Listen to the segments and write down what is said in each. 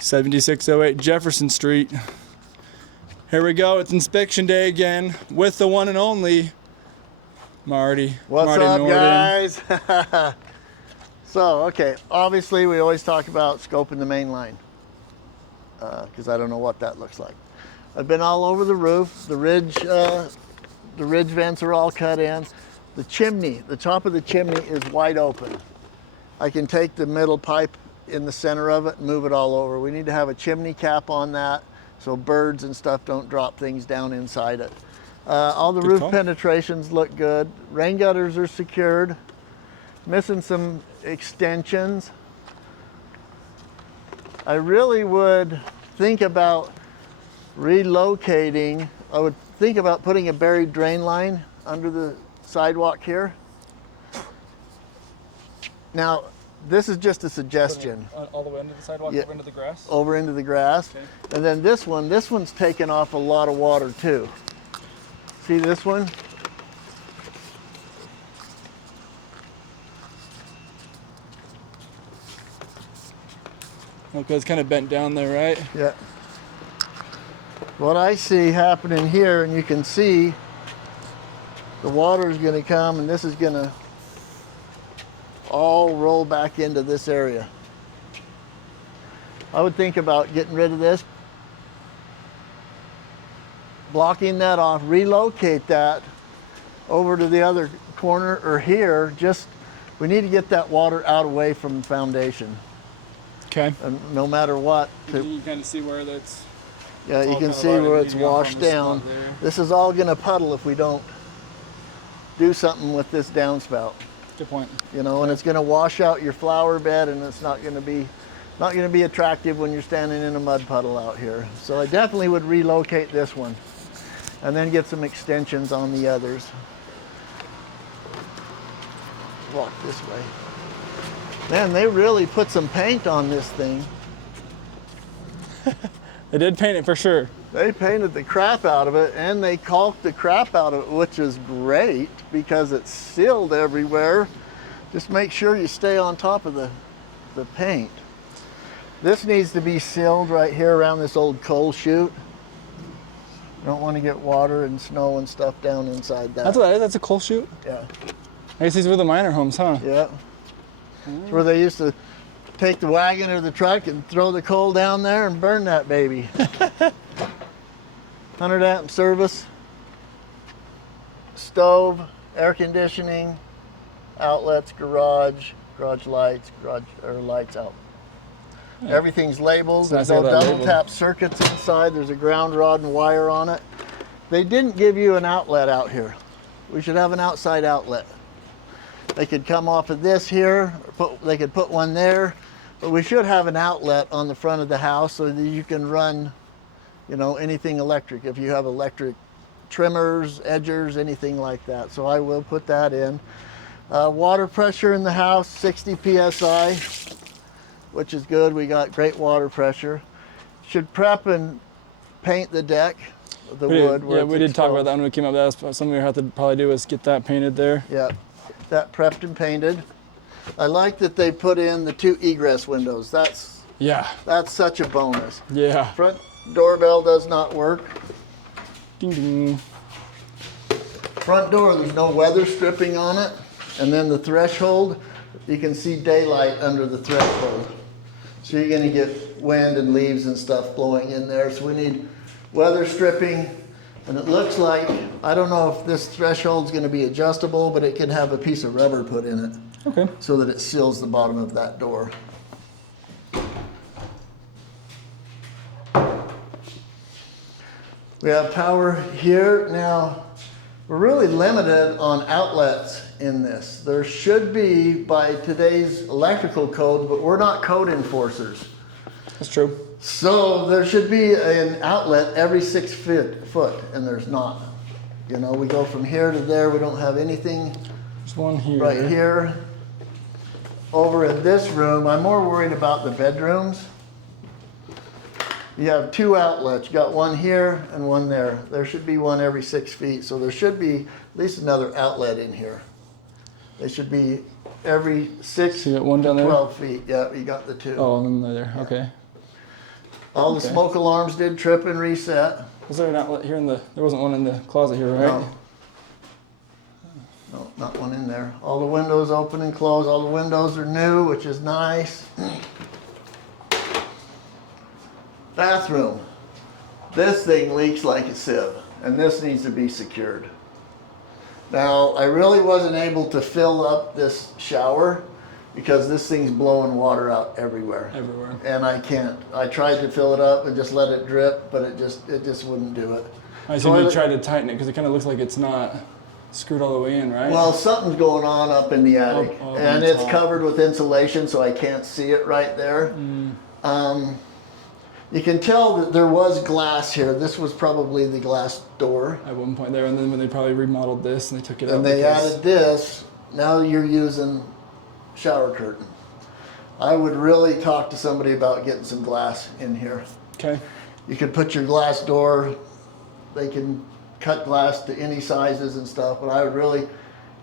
7608 Jefferson Street. Here we go. It's inspection day again with the one and only Marty. What's Marty up, Nordin. guys? So, okay, obviously we always talk about scoping the main line because I don't know what that looks like. I've been all over the roof. The ridge vents are all cut in. The chimney, the top of the chimney is wide open. I can take the middle pipe in the center of it and move it all over. We need to have a chimney cap on that so birds and stuff don't drop things down inside it. All the roof penetrations look good. Rain gutters are secured. Missing some extensions. I really would think about relocating. I would think about putting a buried drain line under the sidewalk here. Now, this is just a suggestion. All the way into the sidewalk, over into the grass? Over into the grass. Okay. And then this one's taken off a lot of water too. See this one? Okay, it's kind of bent down there, right? Yeah. What I see happening here, and you can see the water is going to come and this is going to all roll back into this area. I would think about getting rid of this, blocking that off, relocate that over to the other corner or here. We need to get that water out away from the foundation. Okay. And no matter what. You can kind of see where that's... Yeah, you can see where it's washed down. This is all going to puddle if we don't do something with this downspout. Good point. You know, and it's going to wash out your flower bed, and it's not going to be attractive when you're standing in a mud puddle out here. So I definitely would relocate this one, and then get some extensions on the others. Walk this way. Man, they really put some paint on this thing. They did paint it for sure. They painted the crap out of it, and they caulked the crap out of it, which is great because it's sealed everywhere. Just make sure you stay on top of the paint. This needs to be sealed right here around this old coal chute. You don't want to get water and snow and stuff down inside that. That's what that is? That's a coal chute? Yeah. I guess these were the miner homes, huh? Yeah. It's where they used to take the wagon or the truck and throw the coal down there and burn that baby. 100 amp service, stove, air conditioning, outlets, garage lights, lights out. Yeah. Everything's labeled. There's no double tap circuits inside. There's a ground rod and wire on it. They didn't give you an outlet out here. We should have an outside outlet. They could come off of this here, they could put one there, but we should have an outlet on the front of the house so that you can run, you know, anything electric. If you have electric trimmers, edgers, anything like that. So I will put that in. Water pressure in the house, 60 PSI, which is good. We got great water pressure. Should prep and paint the deck, the wood. Yeah, we did talk about that when we came up. That's something we have to probably do is get that painted there. Yeah. That prepped and painted. I like that they put in the 2 egress windows. That's such a bonus. Yeah. Front doorbell does not work. Ding ding. Front door, there's no weather stripping on it. And then the threshold, you can see daylight under the threshold. So you're going to get wind and leaves and stuff blowing in there. So we need weather stripping. And it looks like, I don't know if this threshold's going to be adjustable, but it can have a piece of rubber put in it. Okay. So that it seals the bottom of that door. We have power here. Now, we're really limited on outlets in this. There should be by today's electrical code, but we're not code enforcers. That's true. So there should be an outlet every 6 foot, and there's not. You know, we go from here to there. We don't have anything. There's one here. Right here. Over in this room, I'm more worried about the bedrooms. You have 2 outlets. You got one here and one there. There should be one every 6 feet, so there should be at least another outlet in here. They should be every 6 so you got one down there? 12 feet. Yeah, you got the 2. Oh, and then there. Okay. All the smoke alarms did trip and reset. Was there an outlet here there wasn't one in the closet here, right? No, not one in there. All the windows open and close. All the windows are new, which is nice. Bathroom. This thing leaks like a sieve, and this needs to be secured. Now, I really wasn't able to fill up this shower because this thing's blowing water out everywhere. And I can't. I tried to fill it up and just let it drip, but it just wouldn't do it. I assume you tried to tighten it because it kind of looks like it's not screwed all the way in, right? Well, something's going on up in the attic, and it's covered with insulation, so I can't see it right there. You can tell that there was glass here. This was probably the glass door. At one point there, and then when they probably remodeled this and they took it out. And they added this. Now you're using shower curtain. I would really talk to somebody about getting some glass in here. Okay. You could put your glass door. They can cut glass to any sizes and stuff, but I would really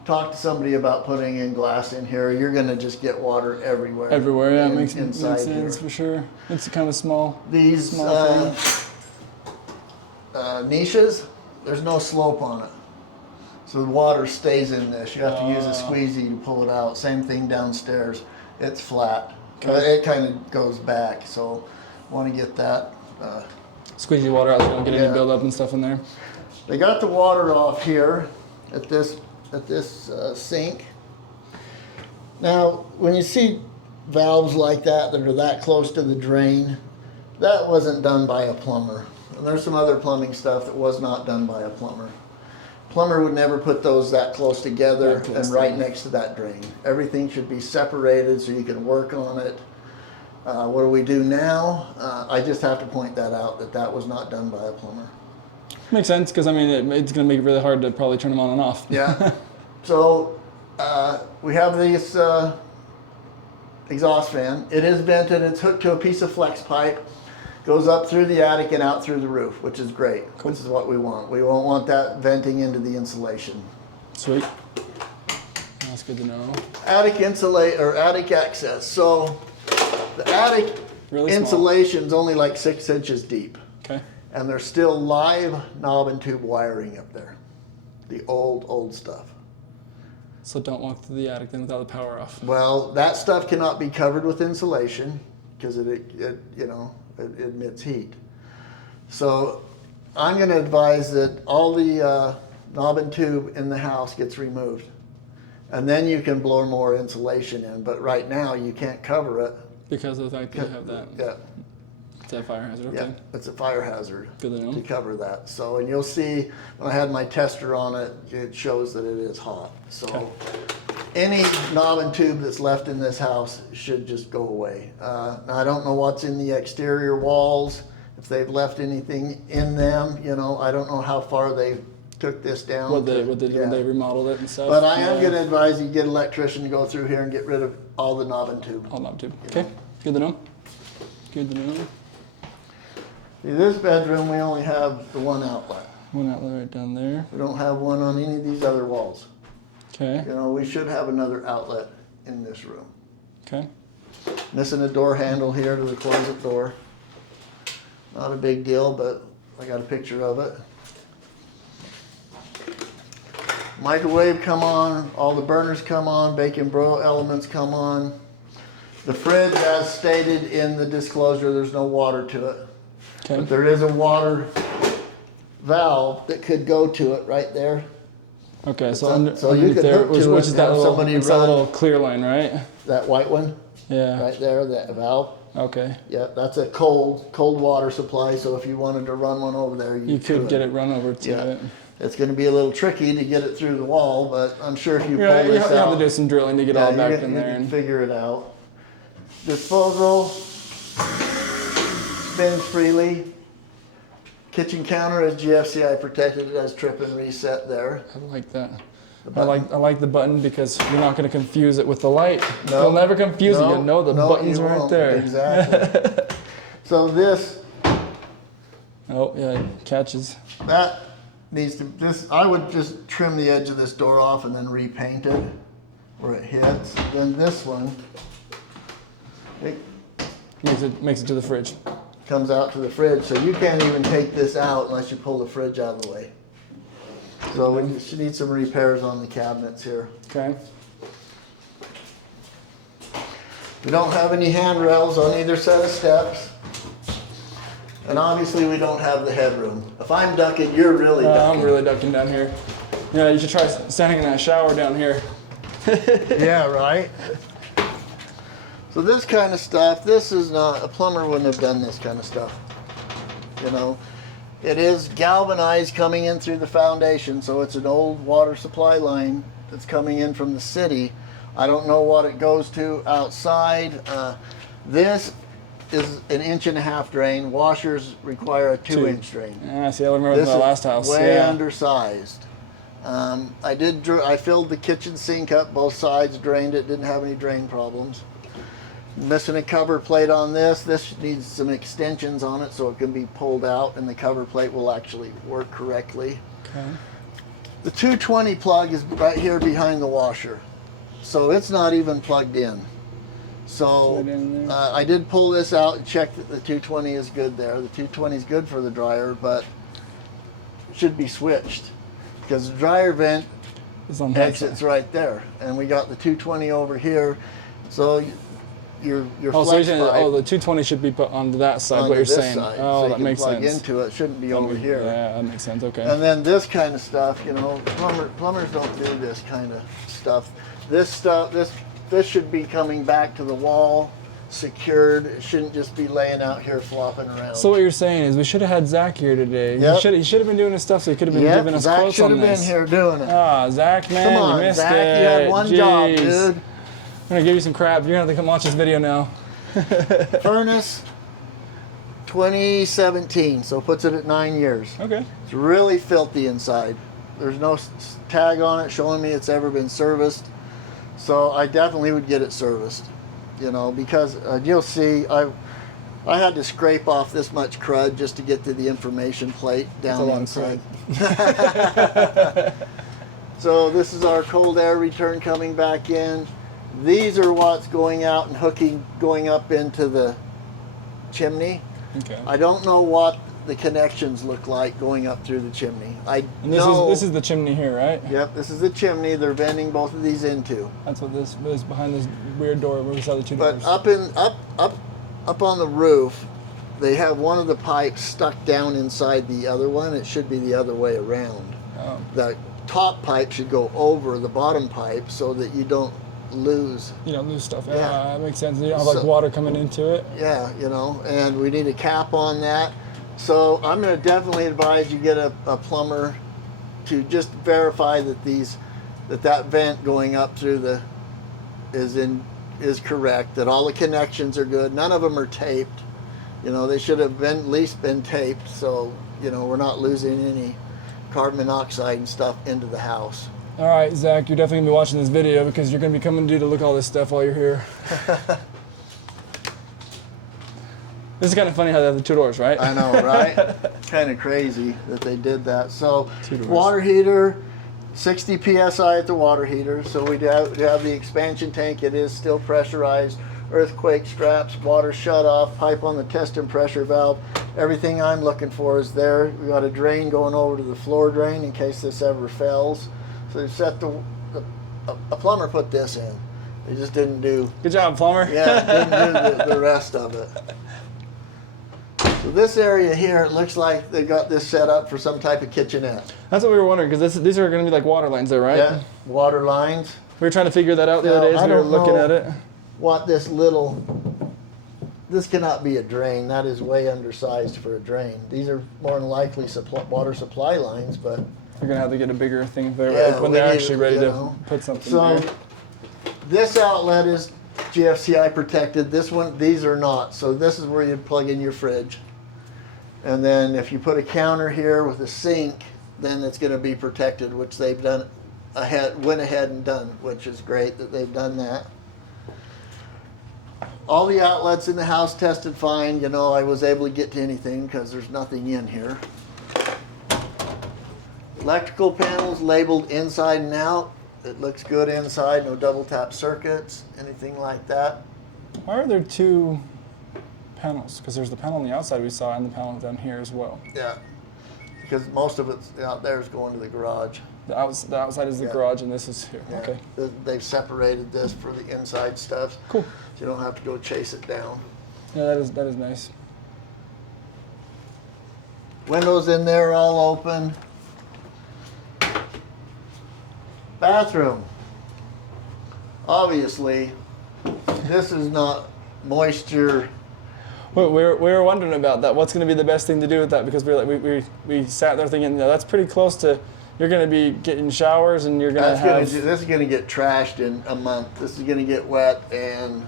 talk to somebody about putting in glass in here. You're going to just get water everywhere. Everywhere, yeah, makes inside sense here. for sure. It's kind of small. These small niches, there's no slope on it. So the water stays in this. You have to use a squeegee to pull it out. Same thing downstairs. It's flat. Okay. It kind of goes back, so want to get that. Squeeze the water out so you don't get any buildup and stuff in there. They got the water off here at this sink. Now, when you see valves like that are that close to the drain, that wasn't done by a plumber. And there's some other plumbing stuff that was not done by a plumber. Plumber would never put those that close together and right next to that drain. Everything should be separated so you can work on it. What do we do now? I just have to point that out, that was not done by a plumber. Makes sense, because I mean, it's going to make it really hard to probably turn them on and off. Yeah. So we have this exhaust fan. It is vented. It's hooked to a piece of flex pipe. Goes up through the attic and out through the roof, which is great. Cool. This is what we want. We won't want that venting into the insulation. Sweet. That's good to know. Attic attic access. So the attic insulation is only like 6 inches deep. Okay. And there's still live knob and tube wiring up there. The old stuff. So don't walk through the attic then without the power off. Well, that stuff cannot be covered with insulation because it emits heat. So I'm going to advise that all the knob and tube in the house gets removed. And then you can blow more insulation in. But right now you can't cover it. Because of the fact that you have that. Yeah. It's a fire hazard, okay. Yeah, it's a fire hazard. Good to know. To cover that. So, and you'll see when I had my tester on it, it shows that it is hot. So any knob and tube that's left in this house should just go away. Now I don't know what's in the exterior walls, if they've left anything in them, I don't know how far they took this down. When they remodeled it and stuff. But I am going to advise you get an electrician to go through here and get rid of all the knob and tube. All knob tube. Okay, good to know. Good to know. See, this bedroom, we only have the one outlet. One outlet right down there. We don't have one on any of these other walls. Okay. We should have another outlet in this room. Okay. Missing a door handle here to the closet door. Not a big deal, but I got a picture of it. Microwave come on, all the burners come on, bacon broil elements come on. The fridge, as stated in the disclosure, there's no water to it. Okay. But there is a water valve that could go to it right there. Okay, so you could there, hook to which it is and that have somebody it's that run little clear line, right? that white one Yeah. right there, that valve. Okay. Yeah, that's a cold water supply. So if you wanted to run one over there, You could get it run over to it. It's going to be a little tricky to get it through the wall, but I'm sure if you pull Yeah, you this have out, to do some drilling to get all back in you there. can figure it out. Disposal spins freely. Kitchen counter is GFCI protected. It has trip and reset there. I like that. I like the button because you're not going to confuse it with the light. No, You'll never confuse it. no, You know the no, button's you right won't. there. Exactly. So this, Oh yeah, it catches. that needs to, I would just trim the edge of this door off and then repaint it where it hits. Then this one, Makes it to the fridge. comes out to the fridge. So you can't even take this out unless you pull the fridge out of the way. So we need some repairs on the cabinets here. Okay. We don't have any handrails on either set of steps. And obviously we don't have the headroom. If I'm ducking, you're really ducking. I'm really ducking down here. Yeah, you should try standing in that shower down here. Yeah, right? So this kind of stuff, this is not, a plumber wouldn't have done this kind of stuff. You know, it is galvanized coming in through the foundation, so it's an old water supply line that's coming in from the city. I don't know what it goes to outside. This is an 1.5 inch drain. Washers require a 2-inch drain. Yeah, see, I remember This the is last house. way Yeah. undersized. I filled the kitchen sink up both sides, drained it, didn't have any drain problems. Missing a cover plate on this. This needs some extensions on it so it can be pulled out and the cover plate will actually work correctly. Okay. The 220 plug is right here behind the washer. So it's not even plugged in. So I did pull this out and check that the 220 is good there. The 220 is good for the dryer, but should be switched because the dryer vent exits right there. And we got the 220 over here. So your flex pipe, the 220 should be put on that side, what you're saying. Side, Oh, so that makes plug sense. into it. Shouldn't be over here. Yeah, that makes sense. Okay. And then this kind of stuff, you know, plumbers don't do this kind of stuff. This should be coming back to the wall, secured. It shouldn't just be laying out here flopping around. So what you're saying is we should have had Zach here today. Yep. He should have been doing his stuff, so he could have been giving us Zach quotes should on have this. been here doing it. Ah, Zach, man, Come on, you missed Zach, it. you had one job, Jeez. dude. I'm gonna give you some crap. You're gonna have to come watch this video now. Furnace, 2017, so puts it at 9 years. Okay. It's really filthy inside. There's no tag on it showing me it's ever been serviced. So I definitely would get it serviced, you know, because you'll see I had to scrape off this much crud just to get to the information plate down inside. So this is our cold air return coming back in. These are what's going out and going up into the chimney. Okay. I don't know what the connections look like going up through the chimney. This is the chimney here, right? Yep, this is the chimney they're venting both of these into. That's what this is behind this weird door where we saw the two doors. But up on the roof, they have one of the pipes stuck down inside the other one. It should be the other way around. Oh. The top pipe should go over the bottom pipe so that you don't lose. You don't lose stuff. Yeah. Yeah, that makes sense. You don't have like water coming into it. Yeah, you know, and we need a cap on that. So I'm going to definitely advise you get a plumber to just verify that that vent going up through is correct, that all the connections are good. None of them are taped. You know, they should have at least been taped, so you know we're not losing any carbon monoxide and stuff into the house. All right, Zach, you're definitely gonna be watching this video because you're gonna be coming to look at all this stuff while you're here. This is kind of funny how they have the two doors, right? I know, right? Kind of crazy that they did that. So, Two doors. water heater, 60 psi at the water heater. So we have the expansion tank. It is still pressurized. Earthquake straps, water shut off, pipe on the test and pressure valve. Everything I'm looking for is there. We got a drain going over to the floor drain in case this ever fails. So they set a plumber put this in. They just didn't do. Good job, plumber. Yeah, didn't do the rest of it. So this area here, it looks like they got this set up for some type of kitchenette. That's what we were wondering because these are going to be like water lines there, right? Yeah, water lines. We were trying to figure that out the other day as we were looking at it. What this cannot be a drain. That is way undersized for a drain. These are more than likely water supply lines, but You're going to have to get a bigger thing if Yeah, when they're actually ready to put something so there. this outlet is GFCI protected. These are not. So this is where you plug in your fridge. And then if you put a counter here with a sink, then it's going to be protected, which they've went ahead and done, which is great that they've done that. All the outlets in the house tested fine. You know, I was able to get to anything because there's nothing in here. Electrical panels labeled inside and out. It looks good inside, no double tap circuits, anything like that. Why are there two panels? Because there's the panel on the outside we saw and the panel down here as well. Yeah, because most of it's out there is going to the garage. The outside is the garage and this is here. Yeah. Okay. They've separated this for the inside stuff. Cool. So you don't have to go chase it down. Yeah, that is nice. Windows in there all open. Bathroom. Obviously, this is not moisture. We were wondering about that. What's going to be the best thing to do with that? Because we sat there thinking, that's pretty close to, you're going to be getting showers and you're going to have... This is going to get trashed in a month. This is going to get wet, and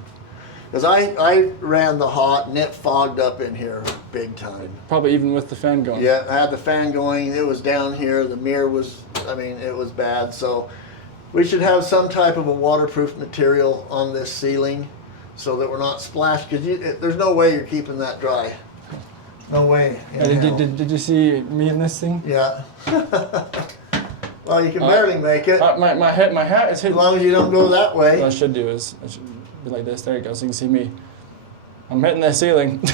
because I ran the hot and it fogged up in here big time. Probably even with the fan going. Yeah, I had the fan going. It was down here. The mirror was, it was bad. So we should have some type of a waterproof material on this ceiling so that we're not splashed, because there's no way you're keeping that dry. No way. Did you see me in this thing? Yeah. Well, you can barely make it. My hat is hidden. As long as you don't go that way. What I should do is, I should be like this. There you go, so you can see me. I'm hitting the ceiling.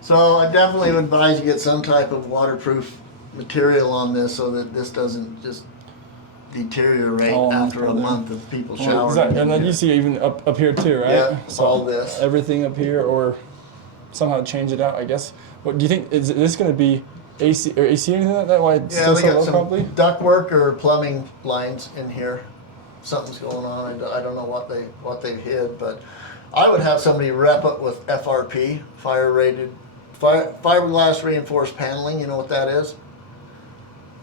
So I definitely would advise you get some type of waterproof material on this so that this doesn't just deteriorate after a month of people showering. And then you see even up here too, right? Yeah, so all this. Everything up here, or somehow change it out, I guess. What do you think? Is this going to be AC or AC or anything like that? Why it's Yeah, still they so got low, some probably? ductwork or plumbing lines in here. Something's going on. I don't know what they've hid, but I would have somebody rep it with FRP, fiberglass reinforced paneling. You know what that is?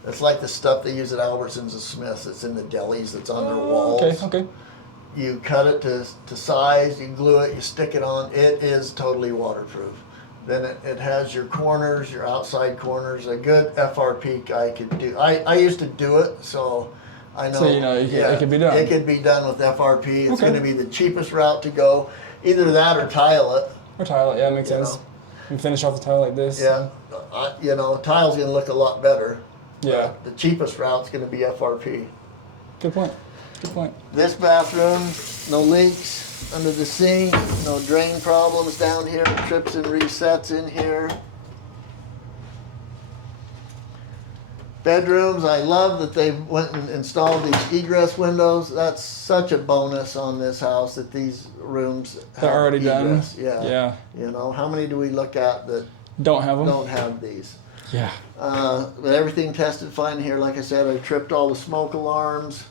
It's like the stuff they use at Albertsons and Smiths. It's in the delis. That's on their walls. Okay. You cut it to size. You glue it. You stick it on. It is totally waterproof. Then it has your corners, your outside corners. A good FRP guy could do. I used to do it, so I know. So it can be done. It could be done with FRP. It's going to be the cheapest route to go. Either that or tile it. Or tile it, yeah, makes sense. You finish off the tile like this. Yeah, tile's going to look a lot better. Yeah. The cheapest route's going to be FRP. Good point. This bathroom, no leaks under the sink, no drain problems down here, trips and resets in here. Bedrooms, I love that they went and installed these egress windows. That's such a bonus on this house that these rooms They're already egress. done. Yeah. Yeah. How many do we look at that don't have them? Don't have these. Yeah. But everything tested fine here. Like I said, I tripped all the smoke alarms.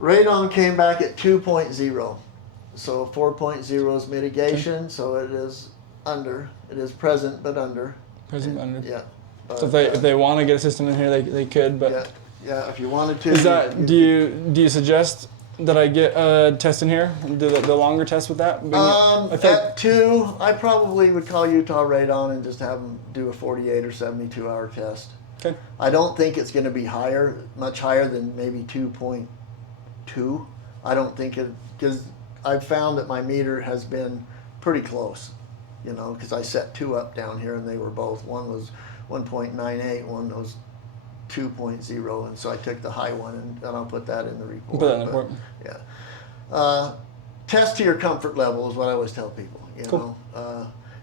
Radon came back at 2.0. So 4.0 is mitigation, okay. So it is under. It is present, but under. Present, but under. Yeah. But, so if they want to get a system in here, they could, but... Yeah, if you wanted to. Is that, do you suggest that I get a test in here? Do the longer test with that? At 2, I probably would call Utah Radon and just have them do a 48 or 72 hour test. Okay. I don't think it's going to be much higher than maybe 2.2. I don't think it, because I've found that my meter has been pretty close, because I set 2 up down here and they were both, one was 1.98, one was 2.0, and so I took the high one and I'll put that in the report. Put that in the report. Yeah. Test to your comfort level is what I always tell people. Cool.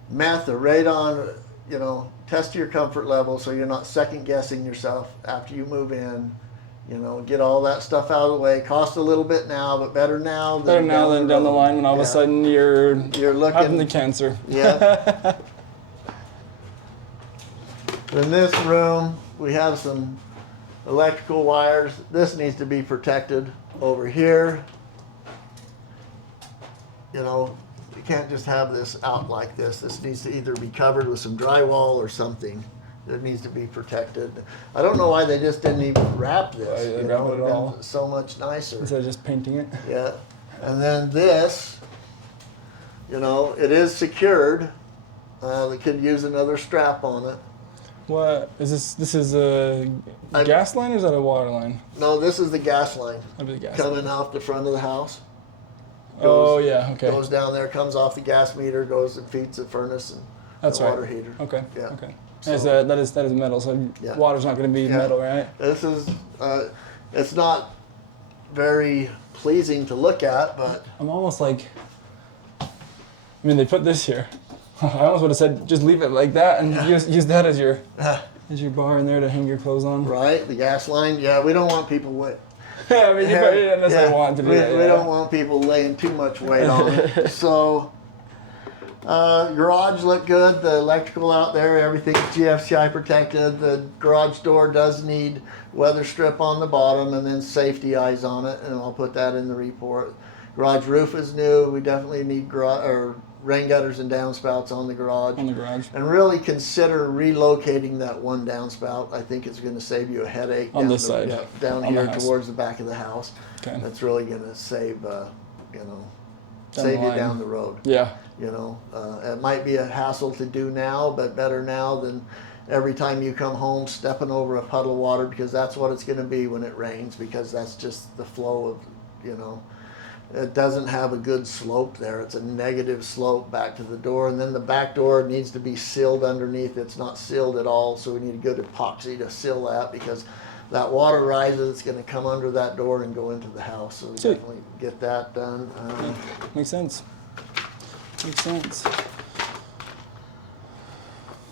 Meth or radon, test to your comfort level so you're not second guessing yourself after you move in. Get all that stuff out of the way. Cost a little bit now, but better now than down the line when all of a sudden you're looking having the cancer. Yeah. In this room, we have some electrical wires. This needs to be protected over here. You can't just have this out like this. This needs to either be covered with some drywall or something. It needs to be protected. I don't know why they just didn't even wrap this. It would have been so much nicer. Instead of just painting it. Yeah. And then this, it is secured. They could use another strap on it. What is this? This is a gas line or is that a water line? No, this is the gas line. That'd be the gas coming off the front of the house. Okay. Goes down there, comes off the gas meter, goes and feeds the furnace and the water heater. Okay. Yeah. Okay. So, that is metal, so water's not going to be metal, right? This is it's not very pleasing to look at, but I'm almost like I mean, they put this here. I almost would have said just leave it like that and use that as your bar in there to hang your clothes on. Right, the gas line. Yeah, we don't want people wet. Yeah, I mean, unless they want to do that. We don't want people laying too much weight on it. So, garage looked good. The electrical out there, everything's GFCI protected. The garage door does need weather strip on the bottom and then safety eyes on it, and I'll put that in the report. Garage roof is new. We definitely need rain gutters and downspouts on the garage. And really consider relocating that one downspout. I think it's going to save you a headache. On this side. Yeah, down here towards the back of the house. Okay. That's really going to save, save you down the road. Yeah. It might be a hassle to do now, but better now than every time you come home stepping over a puddle of water, because that's what it's going to be when it rains, because that's just the flow of, It doesn't have a good slope there. It's a negative slope back to the door. And then the back door needs to be sealed underneath. It's not sealed at all, so we need a good epoxy to seal that, because that water rises, it's going to come under that door and go into the house. So we definitely get that done. Makes sense. Makes sense.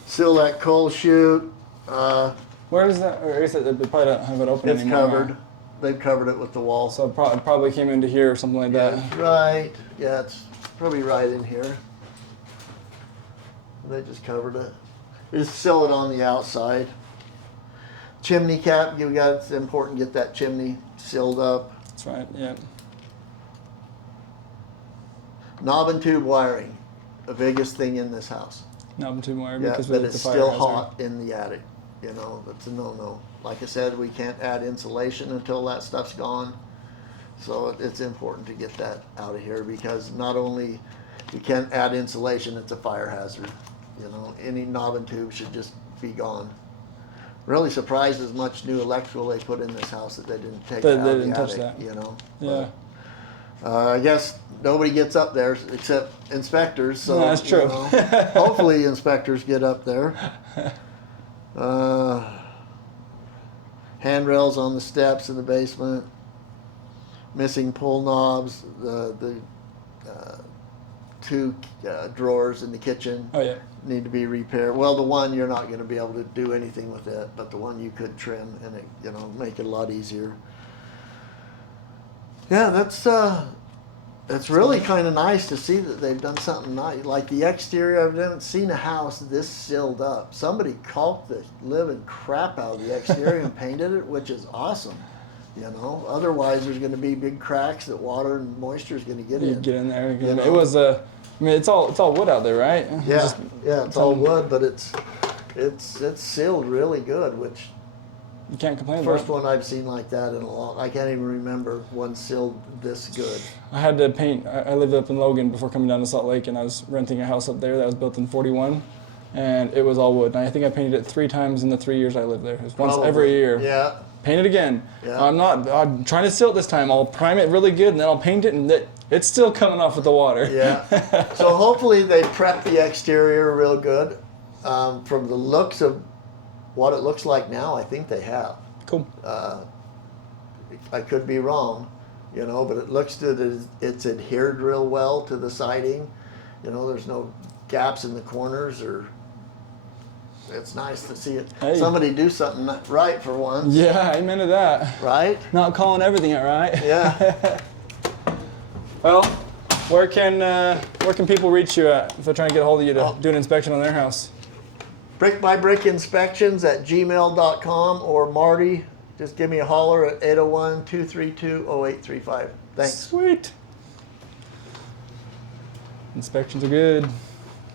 Seal that coal chute. Where is that? Or is it, they probably don't have it open anymore. It's covered. They've covered it with the wall. So it probably came into here or something like that. That's right. Yeah, it's probably right in here. They just covered it. Just seal it on the outside. Chimney cap, it's important to get that chimney sealed up. That's right, yeah. Knob and tube wiring, the biggest thing in this house. Knob and tube wiring, Yeah, because but with it's the fire still hazard. hot in the attic. That's a no-no. Like I said, we can't add insulation until that stuff's gone. So it's important to get that out of here, because not only you can't add insulation, it's a fire hazard. Any knob and tube should just be gone. Really surprised as much new electrical they put in this house that they didn't take it out They of didn't the touch attic, that. Yeah. I guess nobody gets up there except inspectors. So No, that's true. Hopefully inspectors get up there. Handrails on the steps in the basement. Missing pull knobs. The two drawers in the kitchen. Oh, yeah. Need to be repaired. Well, the one you're not going to be able to do anything with it, but the one you could trim and it, make it a lot easier. Yeah, that's really kind of nice to see that they've done something nice. Like the exterior, I haven't seen a house this sealed up. Somebody caulked the living crap out of the exterior and painted it, which is awesome. Otherwise there's going to be big cracks that water and moisture is going to get in. Get in there. It was it's all wood out there, right? Yeah, it's all wood, but it's sealed really good, which you can't complain first about. one I've seen like that in a long. I can't even remember one sealed this good. I had to paint. I lived up in Logan before coming down to Salt Lake, and I was renting a house up there that was built in '41, and it was all wood. And I think I painted it 3 times in the 3 years I lived there. It was once every year. Yeah. Paint it again. Yeah. I'm trying to seal it this time. I'll prime it really good, and then I'll paint it, and it's still coming off with the water. Yeah. So hopefully they prep the exterior real good. From the looks of what it looks like now, I think they have. Cool. I could be wrong, but it looks that it's adhered real well to the siding. There's no gaps in the corners, or it's nice to see it. Hey. Somebody do something right for once. Yeah, amen to that. Right? Not calling everything out right. Yeah. Well, where can people reach you at if they're trying to get a hold of you to do an inspection on their house? brickbybrickinspections@gmail.com, or Marty, just give me a holler at 801-232-0835. Thanks. Sweet. Inspections are good.